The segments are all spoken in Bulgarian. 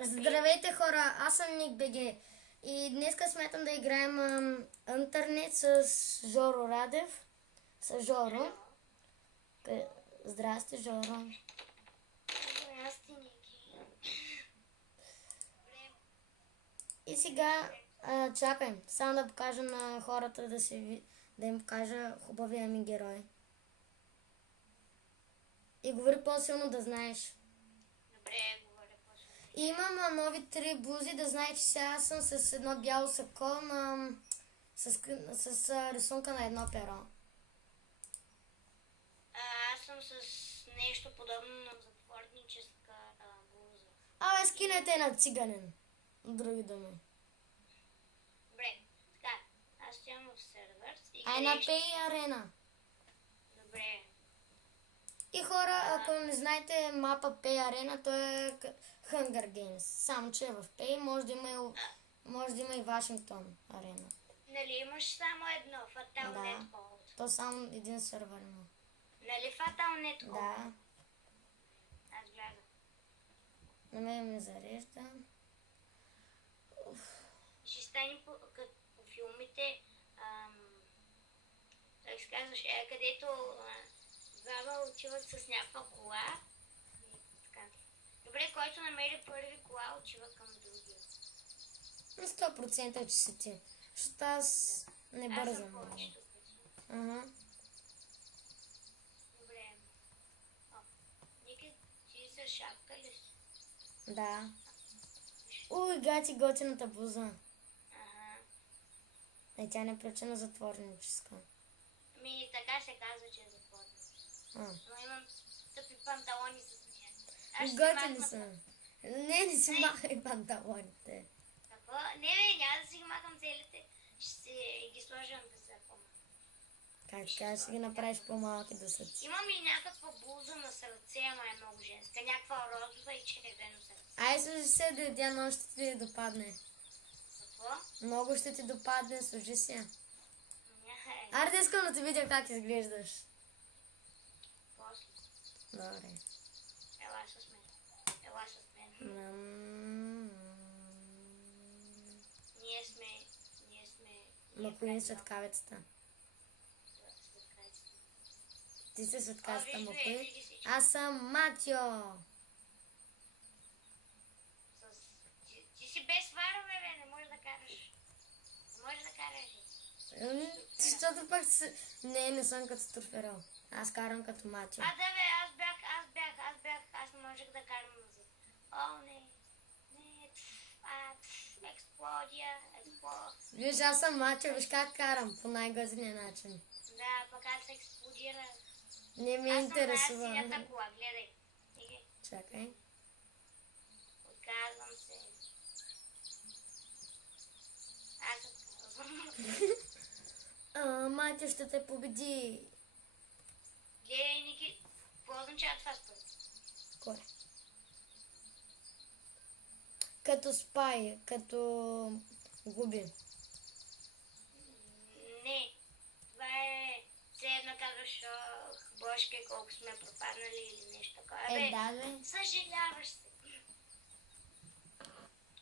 Здравейте хора, аз съм Ник БГ и днеска смятам да играем интернет с Жоро Радев. С Жоро. Здрасти, Жоро. Здрасти, Ники. И сега чакай, само да покажа на хората да им покажа хубавия ми герой. И говори по-силно да знаеш. Добре, говоря по-силно. И имам нови 3 бузи, да знаеш, че сега съм с едно бяло сако с рисунка на едно перо. Аз съм с нещо подобно на затворническа блуза. Абе, скинете на циганен. Други думи. Добре, така, аз стоям в сервер. Ай на Pay Arena. Добре. И хора, ако не знаете мапа Pay Arena, то е Hunger Games. Само че е в Pay, може да има и Вашингтон Арена. Нали имаш само едно, Fatal Да. Netcode? То само един сервер има. Нали Fatal Netcode? Да. Аз гледам. На мен ме зарежда. Ще стане като по филмите, как се казваш, където двама отиват с някаква кола. Така. Добре, който намери първи кола, отива към другия. На 100% че си ти. Защото аз не Аз съм бързам. повечето пъти. Ага. Добре. Ники, ти с шапка ли си? Да. Уй, гати готината буза. Ага. Тя не прече на затворническа. Ми така се казва, че е затворено. Но имам тъпи панталони с нея. Аз ще Готини махна- са. Не си махай панталоните. Какво? Не, бе, няма да си ги махам целите. Ще ги сложам да са по-малки. Как така ще ги направиш по-малки да са ти? Имам и някаква блуза на сърце, ама е много женска. Някаква розова и червено сърце. Ай, служи се, дойдя, но ще ти допадне. Какво? Много ще ти допадне, служи се. Няхай. Аре, искам да те видя как изглеждаш. После. Добре. Ела с мен. Ела с мен. Ние сме... Макуин светкавицата. Светкавицата. Ти си светкавицата, виж, Макуин. виж всички. Аз съм Матио. Ти си без фарове, бе, не можеш да караш. Не можеш да караш. Защото пък си... Не съм като Турферал. Аз карам като Матио. Да, бе, аз не можех да карам назад. О, не. Експлодия. Виж, аз съм Матио, виж как карам по най-готиния начин. Да, пък аз експлодира. Не ме Аз съм интересува. най-синята кола, гледай. Чакай. Отказвам се. Аз отказвам. Матио ще те победи. Гледай, Ники, какво означава това според? Кой? Като спай, като губи. Не, това е все едно казваш, божке, колко сме пропаднали или нещо такова. Бе, Да, бе. съжаляваш се.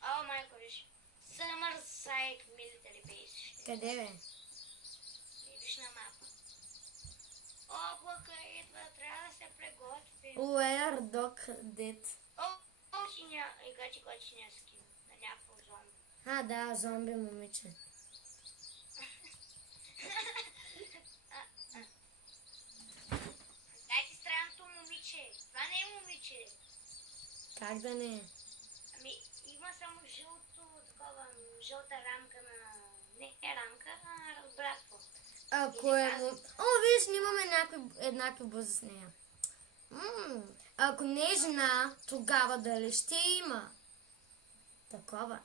О, майко, виж. Summer Side Military Base. Къде, бе? Виж на мапа. Облака идва, трябва да се приготви. Where dog dead? И гати готиня скин на някакво зомби. Да, зомби момиче. Дай ти странното момиче. Това не е момиче. Как да не? Има само жълта рамка на... Не рамка, а разбратство. Ако е... виж, имаме еднакви бузи с нея. Ако не е жена, тогава дали ще има? Такова.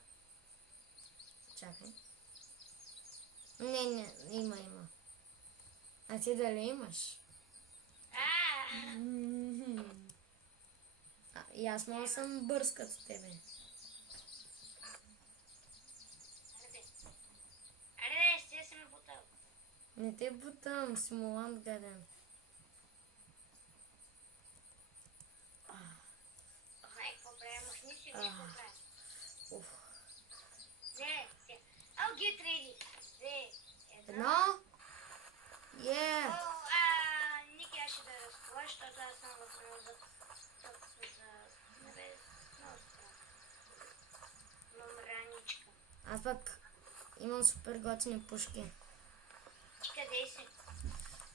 Чакай. Не, има. А ти дали имаш? И аз мога да съм бърз като тебе. Аре, стига си ме бутал. Не те бутам, симулант гаден. Ай, какво правя, махни си какво правя? Уф. Не, не. I'll get ready. 2, 1. Едно. Е. Ники, аз ще да разкова, защото аз съм в много за... Много имам раничка. Аз пък имам супер готини пушки. Ти къде си?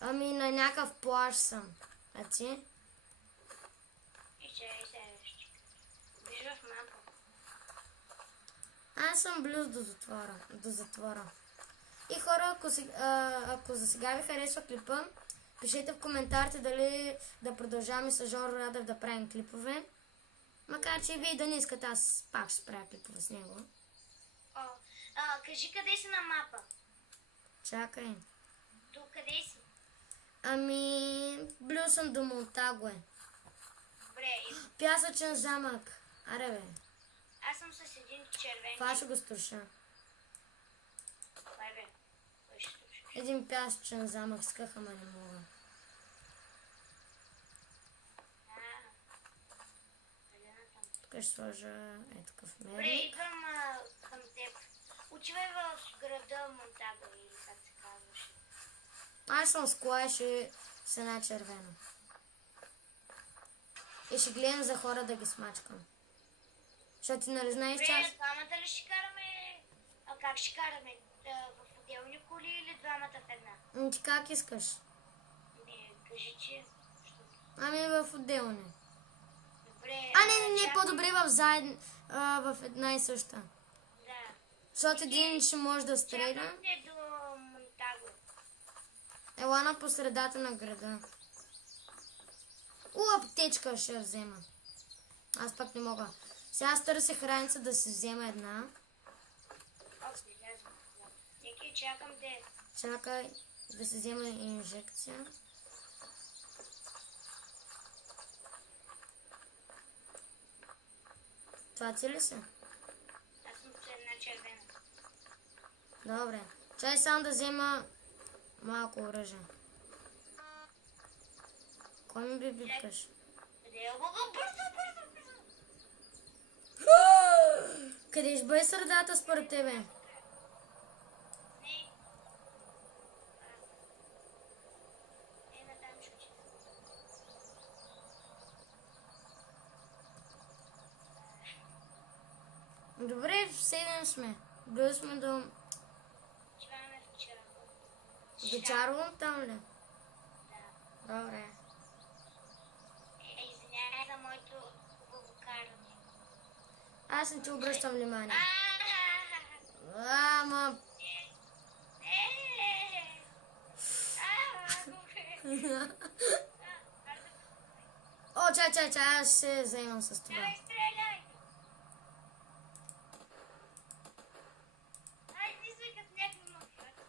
Ами на някакъв плаж съм. А ти? И чай ще виж в мапа. Аз съм близо до затвора. И хора, ако за сега ви харесва клипа, пишете в коментарите дали да продължаваме с Жоро Радев да правим клипове. Макар че и вие да не искате, аз пак ще правя клипове с него. Кажи къде си на мапа? Чакай. Тук къде си? Ами, близо съм до Монтагуе. Добре, Пясъчен замък. Аре бе, аз съм с един червен. това ще го струша. Кой бе? Кой ще слуша? Един пясъчен замък исках, ама не мога. Тук ще сложа такъв Добре, мерник. идвам към теб. Отивай в града Монтаго или как се казваше. Аз съм с кола и ще с една червена. И ще гледам за хора да ги смачкам. Защото ти нали знаеш, че аз... Добре, двамата ли ще караме? Как ще караме? В отделни коли или двамата в една? Ти как искаш? Кажи, че... Ами в отделни. Добре. Не, по-добре в една и съща. Да. Защото един ще може да стреля. Чакам те до Монтаго. Ела на посредата на града. Аптечка ще я взема. Аз пак не мога. Сега аз търся раница да си взема една. Ники, чакам те. Чакай да си взема инжекция. Това ти ли си? Аз съм с една червена. Добре. Чай само да взема малко оръжие. Кой ми бибикаш? Къде е? Бързо! Къде ще бъде средата според тебе? Не. Натам ще учи. Добре, в 7 сме. Близо сме до... Чуваме вчера. До Чарлон там ли? Да. Добре. Извинявай за моето хубаво каране. Аз не ти обръщам внимание. Ама... О, чай, аз ще се заемам с това. Давай, стреляй! Ай, ти си като някакви мафиоти.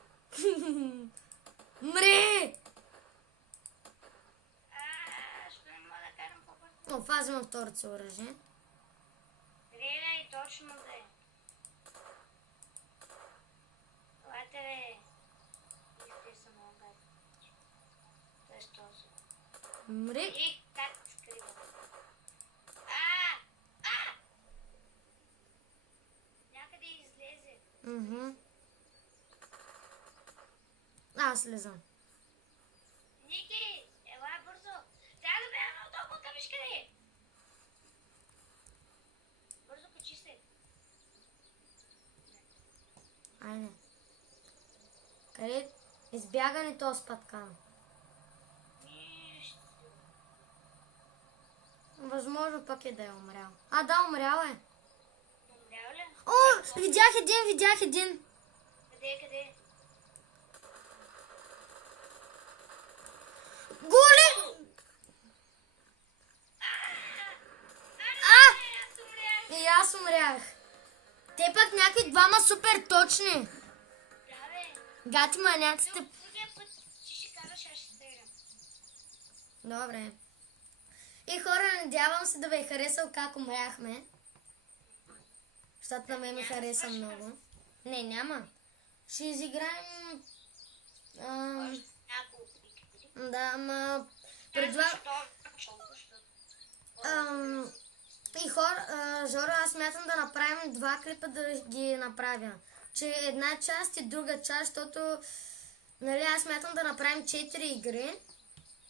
Мри! Ще не мога да карам по-бързо. О, фазим второто си оръжие. Стреляй точно да е. Лате бе. Те са много гадни. Тоест този. Мри! И как се скрива. Някъде излезе. Аз слезам. Ники, ела бързо. Трябва да бяга на толкова къдеш къде е. Бързо качи се. Айде. Къде? Избягане то с паткан. Нищо. Възможно пък е да е умрял. Да, умрял е. Умрял ли? О, видях един. Къде? Голем! Аз умрях. И аз умрях. Те пък някакви двама супер точни. Да, бе. Гати маняците. Другия път ти ще караш, аз ще стрелям. Добре. И хора, надявам се да ви е харесал как умряхме. Защото на мен ми хареса много. Не, няма. Ще изиграем... Няколко пики. Да, ама... Предлагам... И Жоро, аз смятам да направим 2 клипа да ги направя. Че една част и друга част, защото нали, аз смятам да направим 4 игри.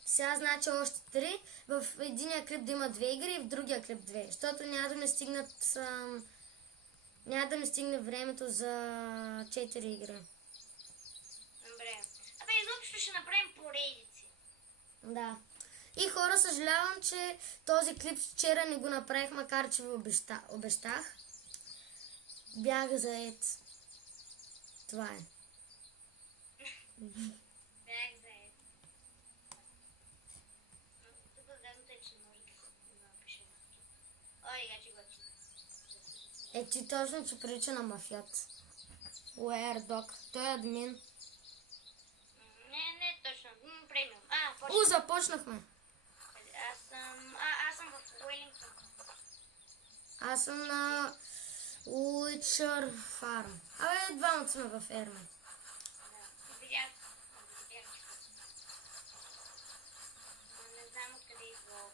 Сега значи още 3. В единия клип да има 2 игри и в другия клип 2. Защото няма да ми стигнат... няма да ми стигне времето за 4 игри. Добре. Абе, изобщо ще направим поредици. Да. И хора, съжалявам, че този клип вчера не го направих, макар че ви обещах. Бях заед. Това е. Бях заед. Тук гадното е, че може да напише. Ой, я че готина. Ти точно, че прилича на мафиот. Уердок. Той е админ. Не точно. Премиум. Започнахме. Аз съм в Уелингтон. Аз съм на Уичър фарм. Абе, двамата сме във ферма. Да. Видях. Но не знам откъде идва облак.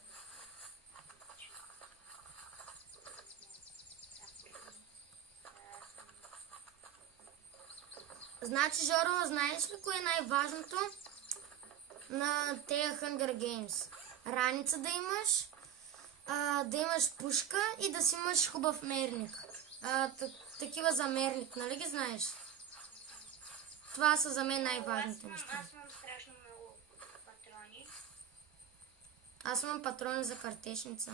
Значи, Жоро, знаеш ли кое е най-важното на тези Hunger Games? Раница да имаш, да имаш пушка и да си имаш хубав мерник. Такива за мерник, нали ги знаеш? Това са за мен най-важните неща. Аз имам страшно много патрони. Аз имам патрони за картечница.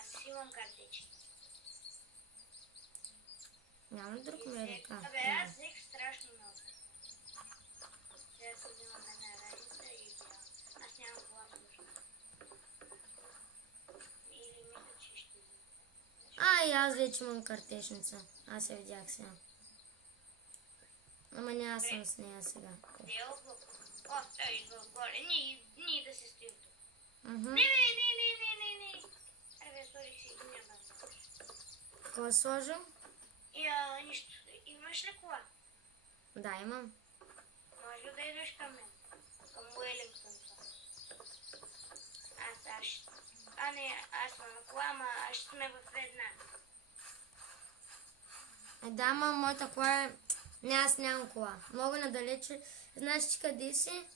Аз имам картечни. Няма ли друг мерник? Абе, аз взех страшно много. Сега се взимам една раница и аз нямам кола нужда. Или мисля, че ще взимам. И аз вече имам картечница. Аз я видях сега. Ама няма съм с нея сега. Де е облак? Той идва отгоре. Ние да се стоим тук. Мгм. Не. Абе, сложих си единия базар. Какво е сложил? Нищо. Имаш ли кола? Да, имам. Може ли да идваш към мен? Към Уелингтон. Аз съм на кола, ама аз ще сме в една. Да, ама моята кола е... Не, аз нямам кола. Много надалече. Знаеш ти къде си?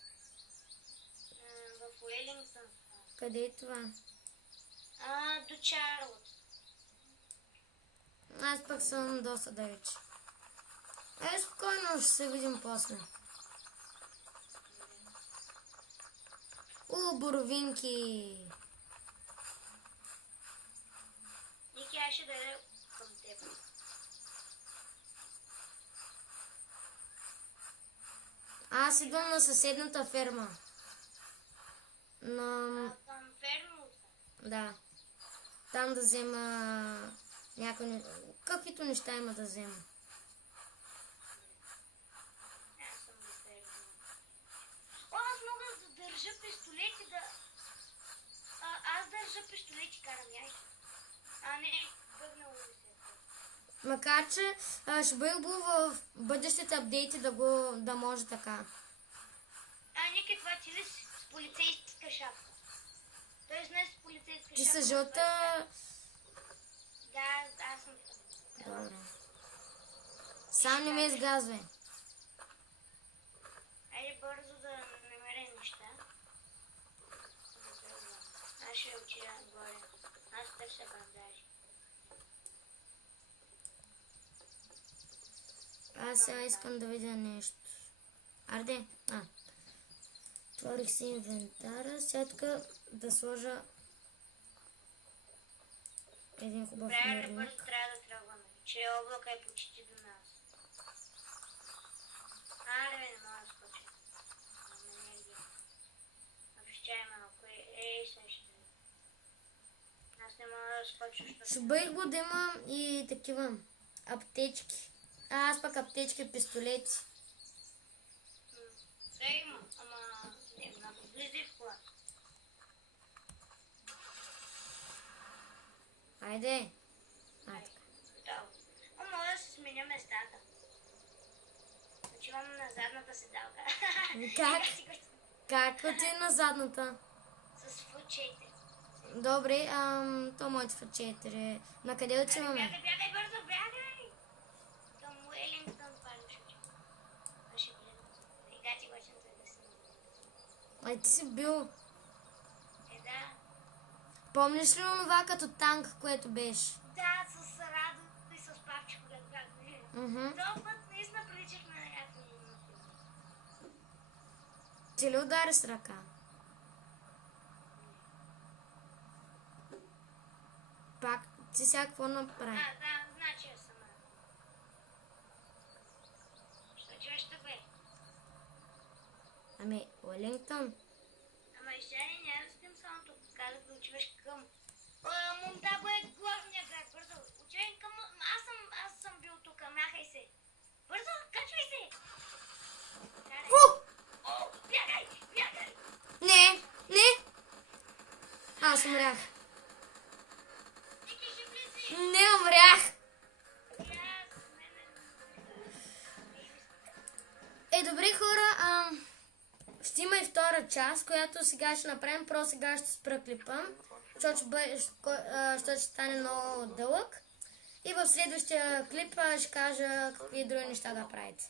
В Уелингтон. Къде е това? До Чарлот. Аз пък съм доста далеч. Спокойно, ще се видим после. Боровинки! Ники, аз ще дойда към теб. Аз идвам на съседната ферма. Към фермата. Да. Там да взема някои... Каквито неща има да взема. Аз съм до ферма. Аз мога да държа пистолет и да... Аз държа пистолет и карам яйца. Не, бъгнало ми се. Макар че ще бъде хубаво в бъдещите апдейти да може така. Ника, това ти ли с полицейска шапка? Той не с полицейска шапка. Ти са жълта... Да, аз съм. Добре. Сам не ме изгазвай. Айде бързо да намеря неща. Аз ще отида горе. Аз търся бандажи. Аз сега искам да видя нещо. Арде? Отворих си инвентара. Сега тук да сложа един хубав Бързо мерник. трябва да тръгваме, че облака е почти до нас. Не мога да скоча. Имам енергия. Обещай малко. Сега ще. Аз не мога да скоча, защото... Ще бъде го да има и такива аптечки. Аз пък аптечки, пистолети. Да има, ама не много. Влизай в колата. Айде. Така. Готово. Мога да се сменя местата. Отивам на задната седалка. Как? Как отиде на задната? С фучете. Добре, то моето в 4. На къде отиваме? Бягай, бягай, бързо, бягай! Към Уелингтън падаш. Ще гледам. Сега ти бачам да си. Ай, ти си бил... Да. Помниш ли онова като танк, което беше? Да, с Радо и с Павчо, когато бяхме. Този път наистина приличахме на някакво момент. Ти ли удари с ръка? Пак, ти сега какво направи? Да, значи я съм Радо. Що чуеш бе? Ами, Уелингтън. Ама и сега няма да спим само тук. Казах да отиваш към... Монтаго е главния град. Бързо, отивай към... Аз съм бил тук. Махай се. Бързо, качвай се. Карай. О, бягай, бягай. Не, не! Аз умрях. Ники, ще влезе. Не умрях! Добре хора, ще има и втора част, която сега ще направим, просто сега ще спра клипа, защото ще стане много дълъг. И в следващия клип ще кажа какви други неща да правите.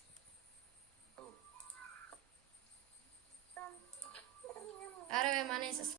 Аре, мане с